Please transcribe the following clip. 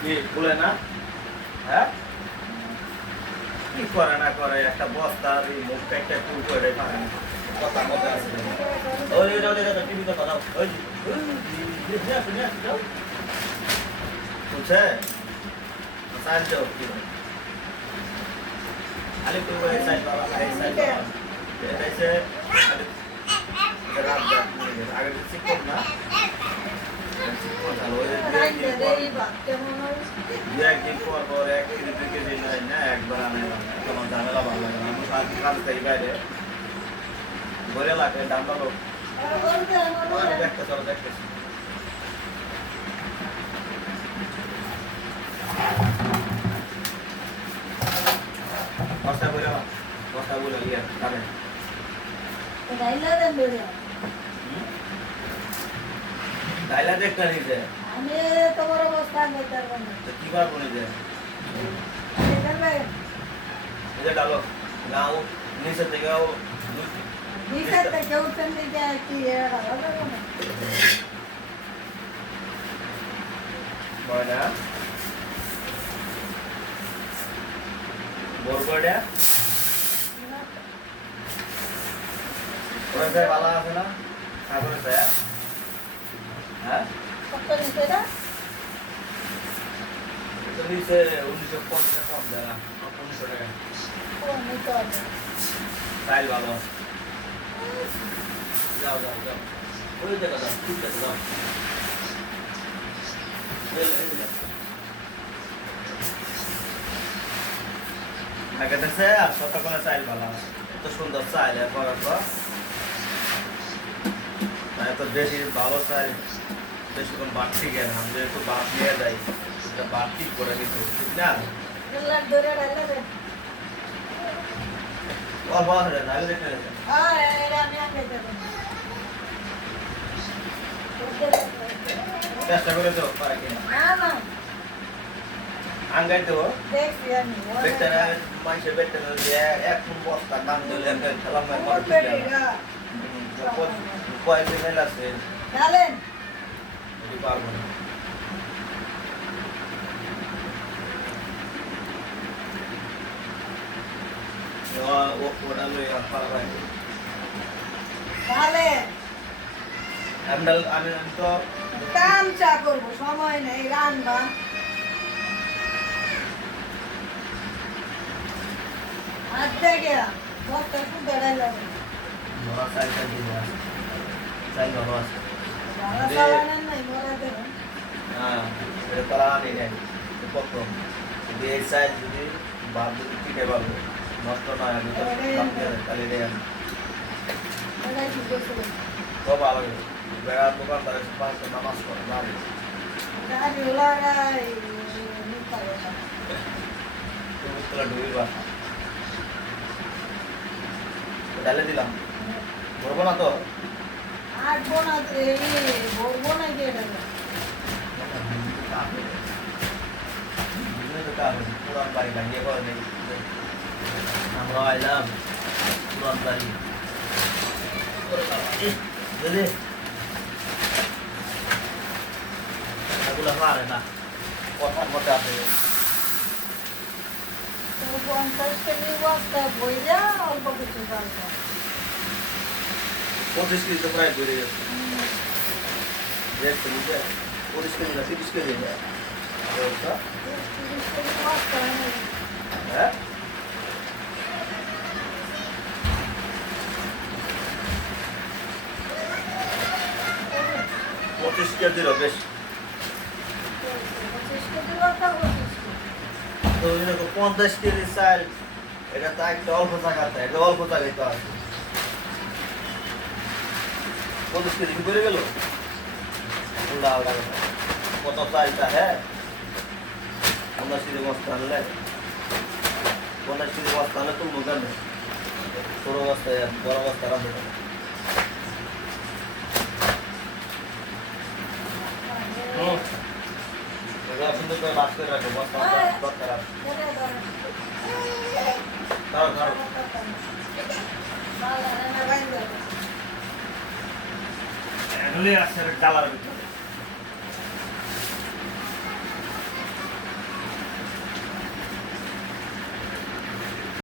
কি বলে না? হ্যাঁ কি করে না করে একটা বস্তার এই মুখটা একটা ফুল করে পারে না কথা মতো আছে ওই টিভি কথা দাও ওই বুঝছে সাইড দাও কি আলে তো এই সাইড বাবা এই সাইড বাবা এসে রাত রাত আগে শিখব না একদিন পর পর 1 কেজি 2 কেজি নয় না একবার আনে তোমার ঝামেলা ভালো লাগে না কাজ থেকে বাইরে ঘরে লাগে দাম ভালো দেখতে চলো দেখতেছি বস্তা বলে ইয়ে খাবেন ডাইলা দেখতে নিছে আমি তোমার অবস্থা বলতে পারবো না তো কি পারবো নিজে এটা ডালো নাও নিচে থেকে নিচে থেকে উঠেন দিকে কি হবে না ময়না বরগড়া ওরা যে ভালো আছে না সাগরে যায় হ্যাঁ কত নিচে না তো নিচে 1950 কম দেনা 1900 টাকা ও নিচে আছে স্টাইল ভালো যাও যাও যাও ওই জায়গা দাও ঠিক আছে দাও আগে দেশে আর শতকরা চাইল ভালো এত সুন্দর চাইল এরপর এত বেশি ভালো চাইল বেশিক্ষণ বাড়তি গেল আমি একটু বাদ নিয়ে যাই সেটা বাড়তি করে নিতে ঠিক না ধরে রাখলে দে অল্প আছে না দেখে আমি আগে দেবো চেষ্টা করে তো পারে কিনা না না আঙ্গাই দেবো দেখি আমি দেখতে না মানুষের দেখতে না যে এক বস্তা কান দিলে খেলাম না কয়েকদিন এল আছে ডালেন পারবো না ওটা লই পারা ভাই ডালেন আমি তো কাম চা করবো সময় নেই রান্না আর দেখে বস্তা খুব বেড়াই লাগে বড় সাইজটা দিয়ে আছে সাইজ ভালো আছে ভালো চালানেন নাই মরা দেবেন হ্যাঁ এটা করা নেই নাই কত যদি এই সাইজ যদি বাদ যদি টিকে পারবো নষ্ট না আমি তো তাহলে রে আমি এটাই ঠিক আছে খুব ভালো বেড়া দোকানদার পাঁচটা নামাজ পড়ে বাড়ি গাড়ি ওলারাই নিপারে না তুমি তোলা ঢুকিবা ডালে দিলাম বলবো না তো আট বোনা ভরবো না কি এটা পুরান বাড়ি ভাঙিয়ে করে নেই আমরা আইলাম পুরান বাড়ি বুঝলি এগুলো পারে না কথার মধ্যে আছে 50 কেজি বস্তা বইরা অল্প কিছু চালটা 25 কেজি তো প্রায় বেড়ে যাচ্ছে 25 কেজি না 30 কেজি হ্যাঁ 25 কেজিরও বেশি তো 50 কেজি চাল এটা তো একটা অল্প জায়গাতে এটা অল্প জায়গায় তো আছে 50 কেজি কি বেড়ে গেল উল্টা আলটা কত চালটা হ্যাঁ 50 কেজি বস্তা আনলে 50 কেজি বস্তা আনলে তুলবো কেন ছোট বস্তায় বড় বস্তা রাখবে সুন্দর করে বাস করে রাখো বস্তা দরকার আছে দাঁড়াও দাঁড়াও এগুলি আছে জ্বালার ভিতরে